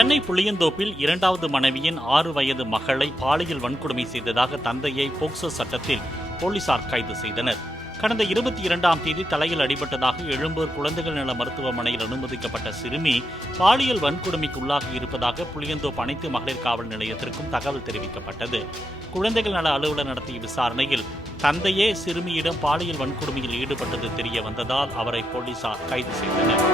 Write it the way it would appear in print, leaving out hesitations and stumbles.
சென்னை புளியந்தோப்பில் 2வது மனைவியின் 6 வயது மகளை பாலியல் வன்கொடுமை செய்ததாக தந்தையை போக்சோ சட்டத்தில் போலீசார் கைது செய்தனர். கடந்த 22ஆம் தேதி தலையில் அடிபட்டதாக எழும்பூர் குழந்தைகள் நல மருத்துவமனையில் அனுமதிக்கப்பட்ட சிறுமி பாலியல் வன்கொடுமைக்கு உள்ளாகி இருப்பதாக புளியந்தோப்பு அனைத்து மகளிர் காவல் நிலையத்திற்கும் தகவல் தெரிவிக்கப்பட்டது. குழந்தைகள் நல அலுவலர் நடத்திய விசாரணையில் தந்தையே சிறுமியிடம் பாலியல் வன்கொடுமையில் ஈடுபட்டது தெரிய வந்ததால் அவரை போலீசார் கைது செய்தனர்.